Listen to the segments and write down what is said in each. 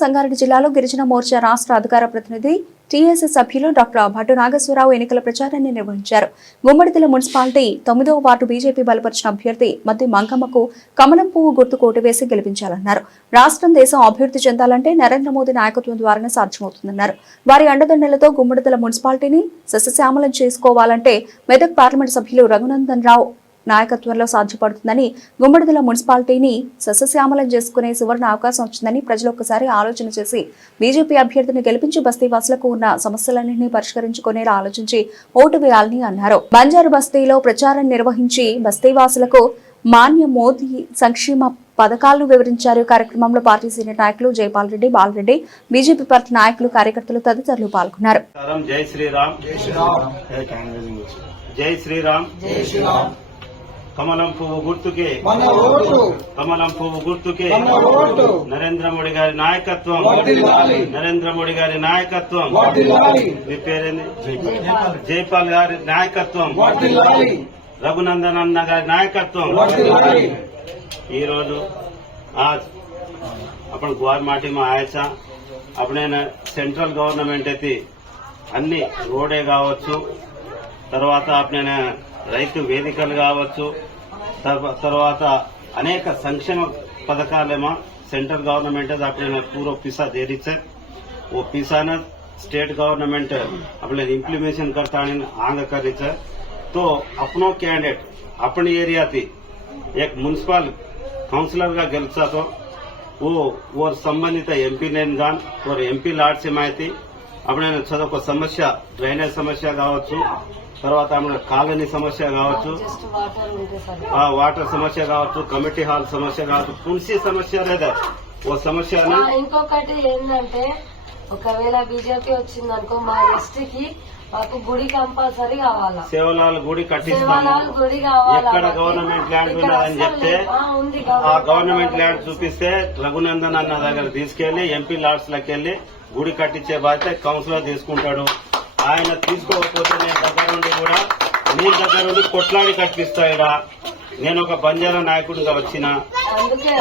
సంగారెడ్డి జిల్లాలో గిరిజన మోర్చా రాష్ట్ర అధికార ప్రతినిధి టీఎస్ఎస్ సభ్యులు డాక్టర్ భట్టు నాగేశ్వరరావు ఎన్నికల ప్రచారాన్ని నిర్వహించారు. గుమ్మడిదల మున్సిపాలిటీ 9వ వార్డు బీజేపీ బలపరిచిన అభ్యర్థి మద్ది మంగమ్మకు కమలం పువ్వు గుర్తు కోటు వేసి గెలిపించాలన్నారు. రాష్ట్రం దేశం అభివృద్ధి చెందాలంటే నరేంద్ర మోదీ నాయకత్వం ద్వారానే సాధ్యమవుతుందన్నారు. వారి అండదండలతో గుమ్మడిదల మున్సిపాలిటీని సస్యశ్యామలం చేసుకోవాలంటే మెదక్ పార్లమెంట్ సభ్యులు రఘునందన్ రావు నాయకత్వంలో సాధ్యపడుతుందని, గుమ్మడిదల మున్సిపాలిటీని సస్యశ్యామలం చేసుకునే సువర్ణ అవకాశం వచ్చిందని ప్రజలు ఒక్కసారి ఆలోచన చేసి బీజేపీ అభ్యర్థిని గెలిపించి బస్తీవాసులకు ఉన్న సమస్యలన్నింటినీ పరిష్కరించుకునేలా ఆలోచించి ఓటు వేయాలని అన్నారు. బంజారు బస్తీలో ప్రచారం నిర్వహించి బస్తీవాసులకు మాన్య మోదీ సంక్షేమ పథకాలను వివరించారు. కార్యక్రమంలో పార్టీ సీనియర్ నాయకులు జైపాల్ రెడ్డి, బాలరెడ్డి, బీజేపీ పార్టీ నాయకులు, కార్యకర్తలు తదితరులు పాల్గొన్నారు. జై శ్రీరామ్, జై శ్రీరామ్, జై శ్రీరామ్. కమలం పువ్వు గుర్తుకే, కమలం పువ్వు గుర్తుకే నరేంద్ర మోడీ గారి నాయకత్వం, నరేంద్ర మోడీ గారి నాయకత్వం. మీ పేరేంది? జైపాల్ గారి నాయకత్వం, రఘునందన్ అన్న గారి నాయకత్వం. ఈరోజు అప్పుడు గవర్నమెంట్ में आया था अपने సెంట్రల్ గవర్నమెంట్ అయితే అన్ని రోడే కావచ్చు, తర్వాత అప్పుడే రైతు వేదికలు కావచ్చు, తర్వాత అనేక సంక్షేమ పథకాలేమో सेंट्रल गवर्नमेंट अपने पूरा पैसा दे रही है. वो पैसा न स्टेट गवर्नमेंट अपने इम्प्लीमेशन करता आंग कर रही है. तो अपनो कैंडिडेट अपनी एरिया थी एक म्युनिसिपल काउंसिलर का गेलसा तो वो संबंधित एमपी ने गान और एमपी लाड से माहिती अपने चलो समस्या ड्రైనేజ్ సమస్య కావచ్చు, తర్వాత కాలనీ సమస్య కావచ్చు, వాటర్ సమస్య కావచ్చు, కమిటీ హాల్ సమస్య కావచ్చు, తులసి సమస్య లేదా ఓ సమస్య. ఇంకొకటి ఏంటంటే ఒకవేళ బీజేపీ వచ్చిందనుకో మా ఎస్టీకి మాకు గుడి కంపల్సరీ కావాలా, సేవలాల్ గుడి కట్టిస్తాము. ఎక్కడ గవర్నమెంట్ ల్యాండ్ ఉన్నదని చెప్తే ఆ గవర్నమెంట్ ల్యాండ్ చూపిస్తే రఘునందన్ అన్న దగ్గర తీసుకెళ్లి ఎంపీ లాడ్స్ లకి వెళ్లి గుడి కట్టించే బాధ్యత కౌన్సిలర్ తీసుకుంటాడు. ఆయన తీసుకోకపోతే నేను దగ్గర నుండి కూడా మీ దగ్గర నుండి కొట్లాడి కట్టిస్తాడా. నేను ఒక బంజారా నాయకుడిగా వచ్చిన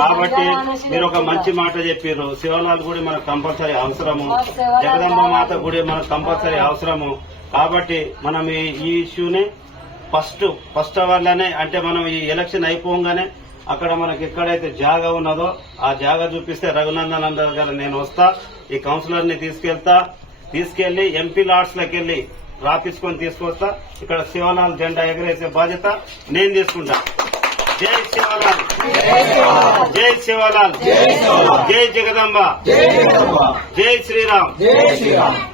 కాబట్టి మీరు ఒక మంచి మాట చెప్పారు. శివలాల్ గుడి మనకు కంపల్సరీ అవసరము, జగదంబ మాత గుడి మనకు కంపల్సరీ అవసరము. కాబట్టి మనం ఈ ఇష్యూని ఫస్ట్ అవర్లోనే అంటే మనం ఈ ఎలక్షన్ అయిపోగానే అక్కడ మనకి ఎక్కడైతే జాగా ఉన్నదో ఆ జాగా చూపిస్తే రఘునందన్ అన్న దగ్గర నేను వస్తా, ఈ కౌన్సిలర్ ని తీసుకెళ్లి ఎంపీ లాడ్స్ లకి వెళ్లి రాపించుకొని తీసుకొస్తా. ఇక్కడ శివలాల్ జెండా ఎగరేసే బాధ్యత నేను తీసుకుంటా. జై శివలాల్, జై శివలాల్, జై జగదంబ, జై శ్రీరామ్.